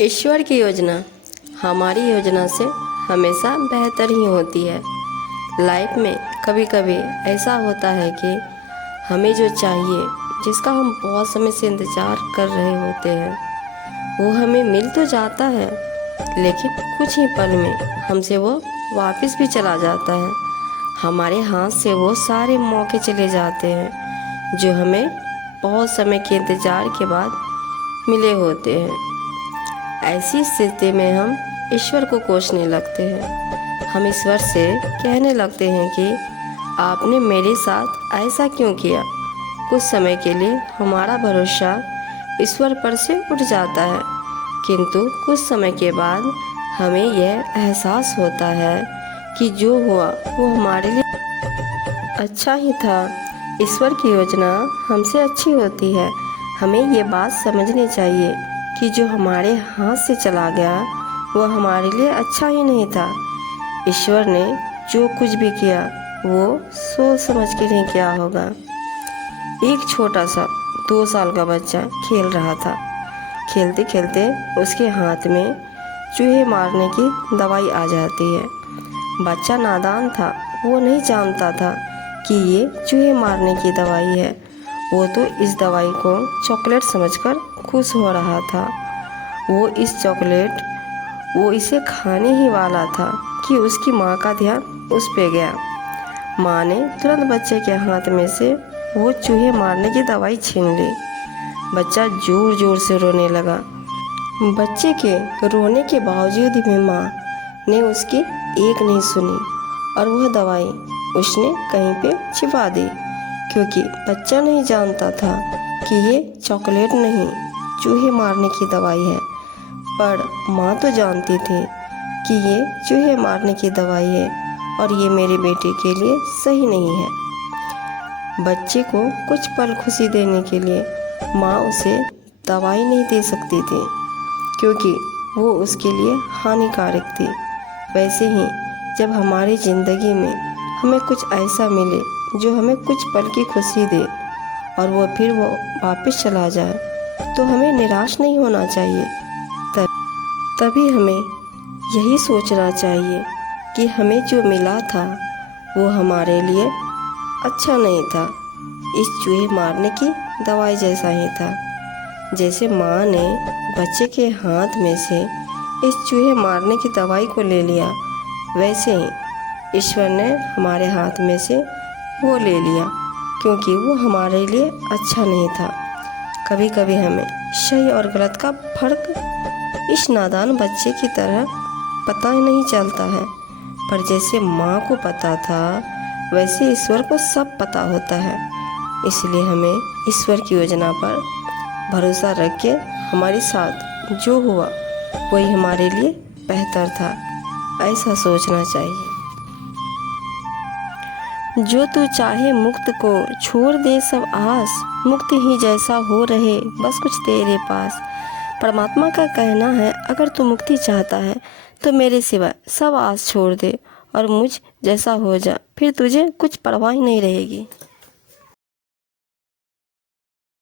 ईश्वर की योजना हमारी योजना से हमेशा बेहतर ही होती है। लाइफ में कभी कभी ऐसा होता है कि हमें जो चाहिए, जिसका हम बहुत समय से इंतज़ार कर रहे होते हैं, वो हमें मिल तो जाता है, लेकिन कुछ ही पल में हमसे वो वापस भी चला जाता है। हमारे हाथ से वो सारे मौके चले जाते हैं जो हमें बहुत समय के इंतज़ार के बाद मिले होते हैं। ऐसी स्थिति में हम ईश्वर को कोसने लगते हैं। हम ईश्वर से कहने लगते हैं कि आपने मेरे साथ ऐसा क्यों किया। कुछ समय के लिए हमारा भरोसा ईश्वर पर से उठ जाता है, किंतु कुछ समय के बाद हमें यह एहसास होता है कि जो हुआ वो हमारे लिए अच्छा ही था। ईश्वर की योजना हमसे अच्छी होती है। हमें ये बात समझनी चाहिए कि जो हमारे हाथ से चला गया वो हमारे लिए अच्छा ही नहीं था। ईश्वर ने जो कुछ भी किया वो सोच समझ के नहीं किया होगा। एक छोटा सा 2 साल का बच्चा खेल रहा था। खेलते खेलते उसके हाथ में चूहे मारने की दवाई आ जाती है। बच्चा नादान था, वो नहीं जानता था कि ये चूहे मारने की दवाई है। वो तो इस दवाई को चॉकलेट समझकर खुश हो रहा था। वो इसे खाने ही वाला था कि उसकी माँ का ध्यान उस पे गया। माँ ने तुरंत बच्चे के हाथ में से वो चूहे मारने की दवाई छीन ली। बच्चा जोर जोर से रोने लगा। बच्चे के रोने के बावजूद भी माँ ने उसकी एक नहीं सुनी और वह दवाई उसने कहीं पे छिपा दी, क्योंकि बच्चा नहीं जानता था कि ये चॉकलेट नहीं, चूहे मारने की दवाई है। पर माँ तो जानती थी कि ये चूहे मारने की दवाई है और ये मेरे बेटे के लिए सही नहीं है। बच्चे को कुछ पल खुशी देने के लिए माँ उसे दवाई नहीं दे सकती थी, क्योंकि वो उसके लिए हानिकारक थी। वैसे ही जब हमारी ज़िंदगी में हमें कुछ ऐसा मिले जो हमें कुछ पल की खुशी दे और वो वापस चला जाए, तो हमें निराश नहीं होना चाहिए। तभी हमें यही सोचना चाहिए कि हमें जो मिला था वो हमारे लिए अच्छा नहीं था। इस चूहे मारने की दवाई जैसा ही था। जैसे माँ ने बच्चे के हाथ में से इस चूहे मारने की दवाई को ले लिया, वैसे ही ईश्वर ने हमारे हाथ में से वो ले लिया, क्योंकि वो हमारे लिए अच्छा नहीं था। कभी कभी हमें सही और गलत का फर्क इस नादान बच्चे की तरह पता ही नहीं चलता है। पर जैसे माँ को पता था, वैसे ईश्वर को सब पता होता है। इसलिए हमें ईश्वर की योजना पर भरोसा रख के हमारे साथ जो हुआ वही हमारे लिए बेहतर था, ऐसा सोचना चाहिए। जो तू चाहे मुक्त को छोड़ दे सब आस, मुक्त ही जैसा हो रहे बस कुछ तेरे पास। परमात्मा का कहना है, अगर तू मुक्ति चाहता है तो मेरे सिवा सब आस छोड़ दे और मुझ जैसा हो जा, फिर तुझे कुछ परवाह ही नहीं रहेगी।